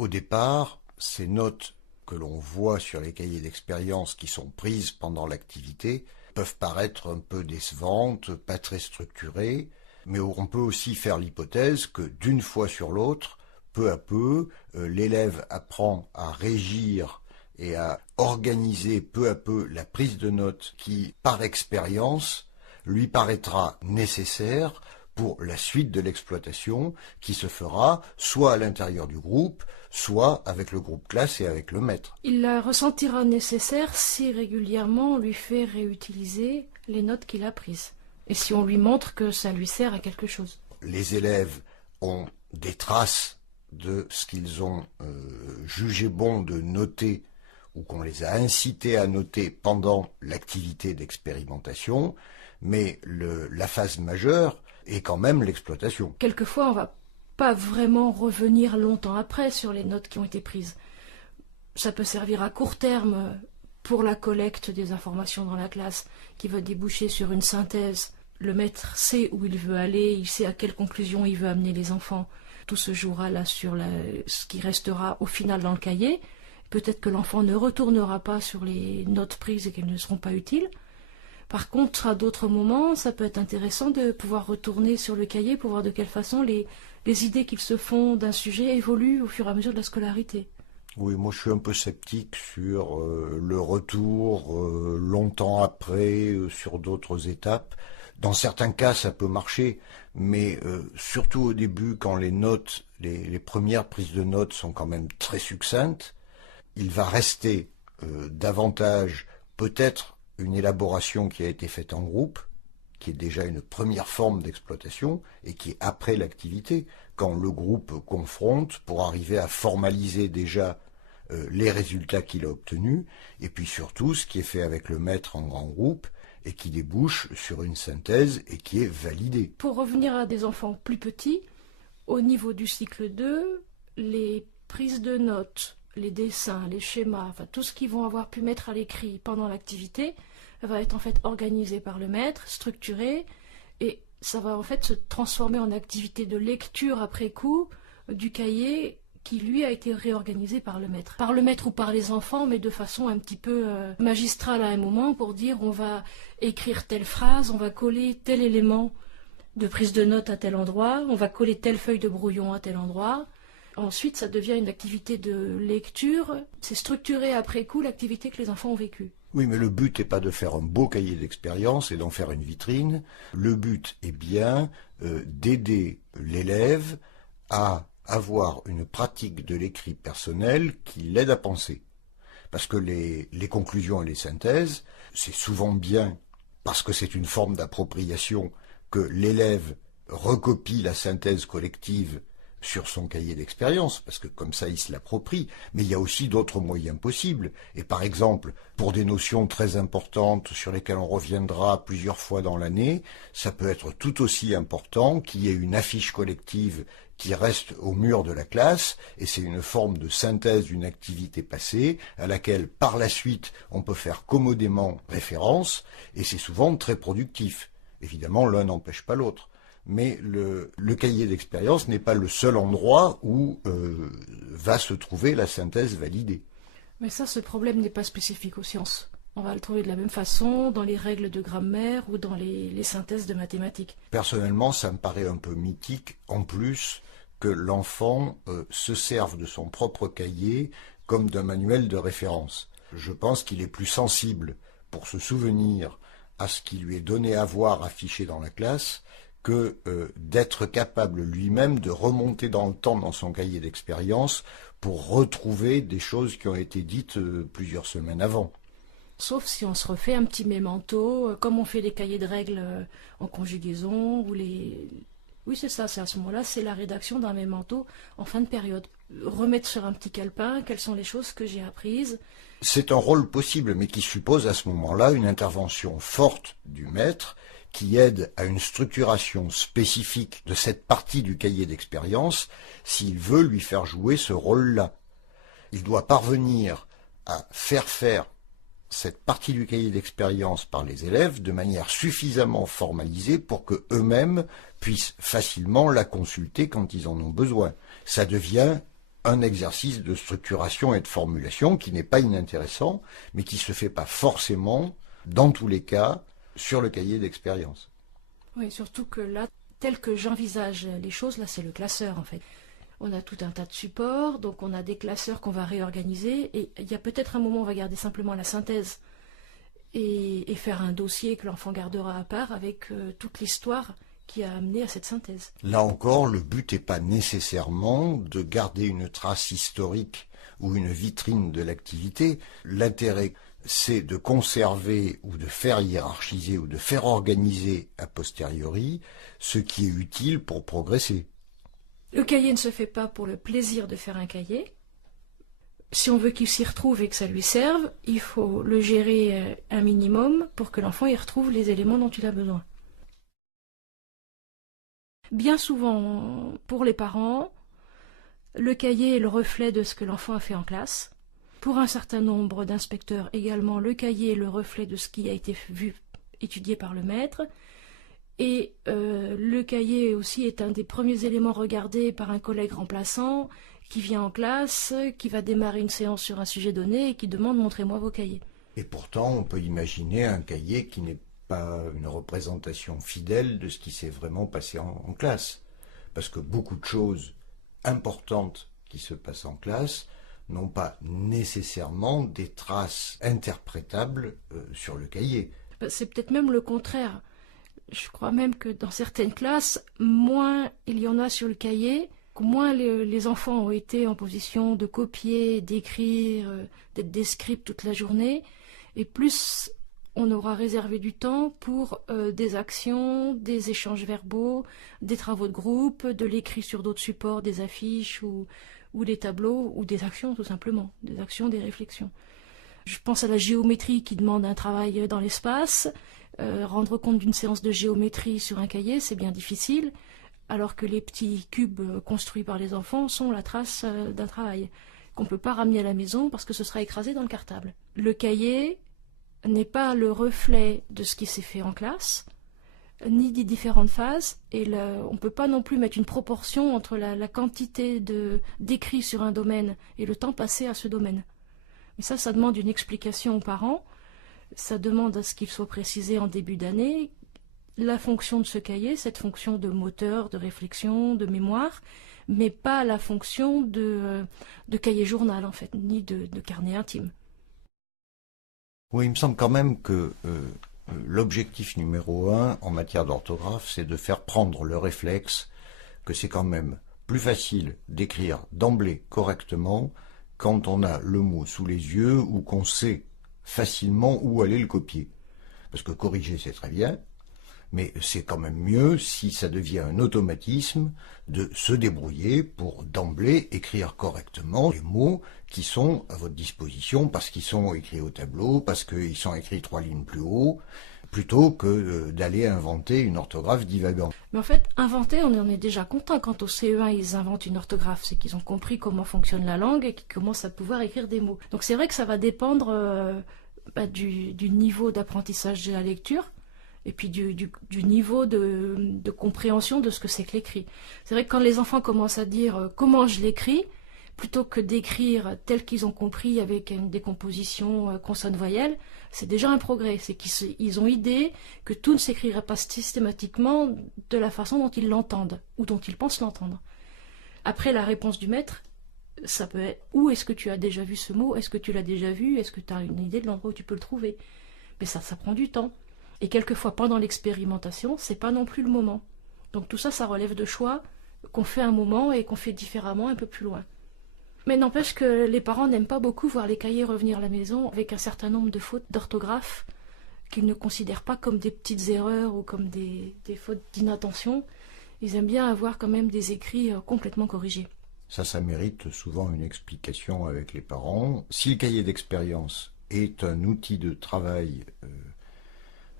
Au départ, ces notes que l'on voit sur les cahiers d'expérience qui sont prises pendant l'activité peuvent paraître un peu décevantes, pas très structurées, mais on peut aussi faire l'hypothèse que d'une fois sur l'autre, peu à peu, l'élève apprend à régir et à organiser peu à peu la prise de notes qui, par expérience, lui paraîtra nécessaire pour la suite de l'exploitation qui se fera soit à l'intérieur du groupe, soit avec le groupe classe et avec le maître. Il la ressentira nécessaire si régulièrement on lui fait réutiliser les notes qu'il a prises. Et si on lui montre que ça lui sert à quelque chose. Les élèves ont des traces de ce qu'ils ont jugé bon de noter ou qu'on les a incités à noter pendant l'activité d'expérimentation, mais la phase majeure est quand même l'exploitation. Quelquefois, on va pas vraiment revenir longtemps après sur les notes qui ont été prises. Ça peut servir à court terme pour la collecte des informations dans la classe qui va déboucher sur une synthèse. Le maître sait où il veut aller, il sait à quelle conclusion il veut amener les enfants. Tout se jouera là sur ce qui restera au final dans le cahier. Peut-être que l'enfant ne retournera pas sur les notes prises et qu'elles ne seront pas utiles. Par contre, à d'autres moments, ça peut être intéressant de pouvoir retourner sur le cahier pour voir de quelle façon les idées qu'ils se font d'un sujet évoluent au fur et à mesure de la scolarité. Oui, moi je suis un peu sceptique sur le retour longtemps après, sur d'autres étapes. Dans certains cas, ça peut marcher, mais surtout au début, quand les notes, les premières prises de notes sont quand même très succinctes, il va rester davantage peut-être une élaboration qui a été faite en groupe, qui est déjà une première forme d'exploitation, et qui est après l'activité, quand le groupe confronte pour arriver à formaliser déjà les résultats qu'il a obtenus, et puis surtout ce qui est fait avec le maître en grand groupe, et qui débouche sur une synthèse et qui est validée. Pour revenir à des enfants plus petits, au niveau du cycle 2, les prises de notes, les dessins, les schémas, enfin tout ce qu'ils vont avoir pu mettre à l'écrit pendant l'activité va être en fait organisé par le maître, structuré, et ça va en fait se transformer en activité de lecture après coup du cahier qui lui a été réorganisé par le maître. Par le maître ou par les enfants, mais de façon un petit peu magistrale à un moment pour dire on va écrire telle phrase, on va coller tel élément de prise de notes à tel endroit, on va coller telle feuille de brouillon à tel endroit. Ensuite, ça devient une activité de lecture. C'est structuré après coup l'activité que les enfants ont vécue. Oui, mais le but n'est pas de faire un beau cahier d'expérience et d'en faire une vitrine. Le but est bien d'aider l'élève à avoir une pratique de l'écrit personnel qui l'aide à penser. Parce que les conclusions et les synthèses, c'est souvent bien, parce que c'est une forme d'appropriation, que l'élève recopie la synthèse collective sur son cahier d'expérience, parce que comme ça il se l'approprie, mais il y a aussi d'autres moyens possibles. Et par exemple, pour des notions très importantes sur lesquelles on reviendra plusieurs fois dans l'année, ça peut être tout aussi important qu'il y ait une affiche collective qui reste au mur de la classe, et c'est une forme de synthèse d'une activité passée, à laquelle par la suite on peut faire commodément référence, et c'est souvent très productif. Évidemment, l'un n'empêche pas l'autre. Mais le cahier d'expérience n'est pas le seul endroit où va se trouver la synthèse validée. Mais ça, ce problème n'est pas spécifique aux sciences. On va le trouver de la même façon dans les règles de grammaire ou dans les synthèses de mathématiques. Personnellement, ça me paraît un peu mythique, en plus, que l'enfant se serve de son propre cahier comme d'un manuel de référence. Je pense qu'il est plus sensible pour se souvenir à ce qui lui est donné à voir affiché dans la classe que d'être capable lui-même de remonter dans le temps dans son cahier d'expérience pour retrouver des choses qui ont été dites plusieurs semaines avant. Sauf si on se refait un petit mémento, comme on fait les cahiers de règles en conjugaison, ou Oui, c'est ça, c'est à ce moment-là, c'est la rédaction d'un mémento en fin de période. Remettre sur un petit calepin quelles sont les choses que j'ai apprises. C'est un rôle possible, mais qui suppose à ce moment-là une intervention forte du maître, qui aide à une structuration spécifique de cette partie du cahier d'expérience s'il veut lui faire jouer ce rôle-là. Il doit parvenir à faire cette partie du cahier d'expérience par les élèves de manière suffisamment formalisée pour que eux-mêmes puissent facilement la consulter quand ils en ont besoin. Ça devient un exercice de structuration et de formulation qui n'est pas inintéressant, mais qui ne se fait pas forcément, dans tous les cas, sur le cahier d'expérience. Oui, surtout que là, tel que j'envisage les choses, là c'est le classeur en fait. On a tout un tas de supports, donc on a des classeurs qu'on va réorganiser, et il y a peut-être un moment où on va garder simplement la synthèse et faire un dossier que l'enfant gardera à part avec toute l'histoire qui a amené à cette synthèse. Là encore, le but n'est pas nécessairement de garder une trace historique ou une vitrine de l'activité. L'intérêt, c'est de conserver ou de faire hiérarchiser ou de faire organiser a posteriori ce qui est utile pour progresser. Le cahier ne se fait pas pour le plaisir de faire un cahier. Si on veut qu'il s'y retrouve et que ça lui serve, il faut le gérer un minimum pour que l'enfant y retrouve les éléments dont il a besoin. Bien souvent, pour les parents, le cahier est le reflet de ce que l'enfant a fait en classe. Pour un certain nombre d'inspecteurs également, le cahier est le reflet de ce qui a été vu, étudié par le maître. Et le cahier aussi est un des premiers éléments regardés par un collègue remplaçant qui vient en classe, qui va démarrer une séance sur un sujet donné et qui demande « montrez-moi vos cahiers ». Et pourtant, on peut imaginer un cahier qui n'est pas une représentation fidèle de ce qui s'est vraiment passé en classe. Parce que beaucoup de choses importantes qui se passent en classe n'ont pas nécessairement des traces interprétables sur le cahier. C'est peut-être même le contraire. Je crois même que dans certaines classes, moins il y en a sur le cahier, moins les enfants ont été en position de copier, d'écrire, d'être des scripts toute la journée, et plus on aura réservé du temps pour des actions, des échanges verbaux, des travaux de groupe, de l'écrit sur d'autres supports, des affiches ou des tableaux, ou des actions tout simplement, des actions, des réflexions. Je pense à la géométrie qui demande un travail dans l'espace. Rendre compte d'une séance de géométrie sur un cahier, c'est bien difficile, alors que les petits cubes construits par les enfants sont la trace d'un travail qu'on ne peut pas ramener à la maison parce que ce sera écrasé dans le cartable. Le cahier n'est pas le reflet de ce qui s'est fait en classe, ni des différentes phases, et on ne peut pas non plus mettre une proportion entre la quantité d'écrits sur un domaine et le temps passé à ce domaine. Mais ça demande une explication aux parents. Ça demande à ce qu'il soit précisé en début d'année la fonction de ce cahier, cette fonction de moteur, de réflexion, de mémoire, mais pas la fonction de cahier journal en fait, ni de carnet intime. Oui, il me semble quand même que l'objectif numéro 1 en matière d'orthographe, c'est de faire prendre le réflexe que c'est quand même plus facile d'écrire d'emblée correctement quand on a le mot sous les yeux ou qu'on sait facilement où aller le copier. Parce que corriger, c'est très bien, mais c'est quand même mieux si ça devient un automatisme de se débrouiller pour d'emblée écrire correctement les mots qui sont à votre disposition parce qu'ils sont écrits au tableau, parce qu'ils sont écrits 3 lignes plus haut, plutôt que d'aller inventer une orthographe divagante. Mais en fait, inventer, on en est déjà content. Quand au CE1, ils inventent une orthographe, c'est qu'ils ont compris comment fonctionne la langue et qu'ils commencent à pouvoir écrire des mots. Donc c'est vrai que ça va dépendre du niveau d'apprentissage de la lecture et puis du niveau de compréhension de ce que c'est que l'écrit. C'est vrai que quand les enfants commencent à dire comment je l'écris, plutôt que d'écrire tel qu'ils ont compris avec une décomposition consonne-voyelle, c'est déjà un progrès. C'est qu'ils ont idée que tout ne s'écrirait pas systématiquement de la façon dont ils l'entendent ou dont ils pensent l'entendre. Après, la réponse du maître, ça peut être « Où est-ce que tu as déjà vu ce mot ? Est-ce que tu l'as déjà vu ? Est-ce que tu as une idée de l'endroit où tu peux le trouver ?» Mais ça prend du temps. Et quelquefois, pendant l'expérimentation, c'est pas non plus le moment. Donc tout ça, ça relève de choix qu'on fait un moment et qu'on fait différemment un peu plus loin. Mais n'empêche que les parents n'aiment pas beaucoup voir les cahiers revenir à la maison avec un certain nombre de fautes d'orthographe qu'ils ne considèrent pas comme des petites erreurs ou comme des fautes d'inattention. Ils aiment bien avoir quand même des écrits complètement corrigés. Ça mérite souvent une explication avec les parents. Si le cahier d'expérience est un outil de travail,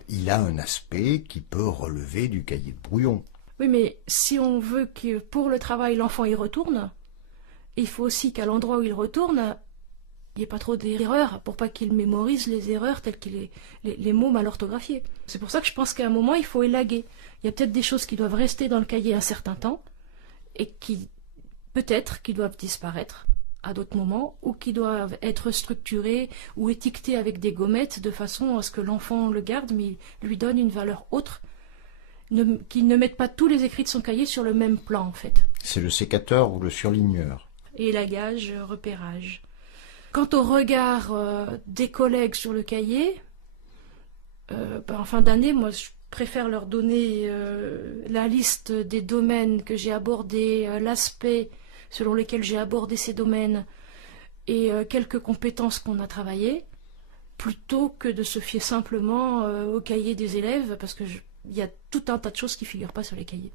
il a un aspect qui peut relever du cahier de brouillon. Oui, mais si on veut que pour le travail, l'enfant y retourne, il faut aussi qu'à l'endroit où il retourne, il n'y ait pas trop d'erreurs pour pas qu'il mémorise les erreurs telles que les mots mal orthographiés. C'est pour ça que je pense qu'à un moment, il faut élaguer. Il y a peut-être des choses qui doivent rester dans le cahier un certain temps et qui peut-être qui doivent disparaître à d'autres moments, ou qui doivent être structurés ou étiquetés avec des gommettes de façon à ce que l'enfant le garde, mais lui donne une valeur autre, qu'il ne mette pas tous les écrits de son cahier sur le même plan, en fait. C'est le sécateur ou le surligneur. Élagage, repérage. Quant au regard des collègues sur le cahier, en fin d'année, moi, je préfère leur donner la liste des domaines que j'ai abordés, l'aspect selon lesquels j'ai abordé ces domaines et quelques compétences qu'on a travaillées, plutôt que de se fier simplement au cahier des élèves, parce que il y a tout un tas de choses qui ne figurent pas sur les cahiers.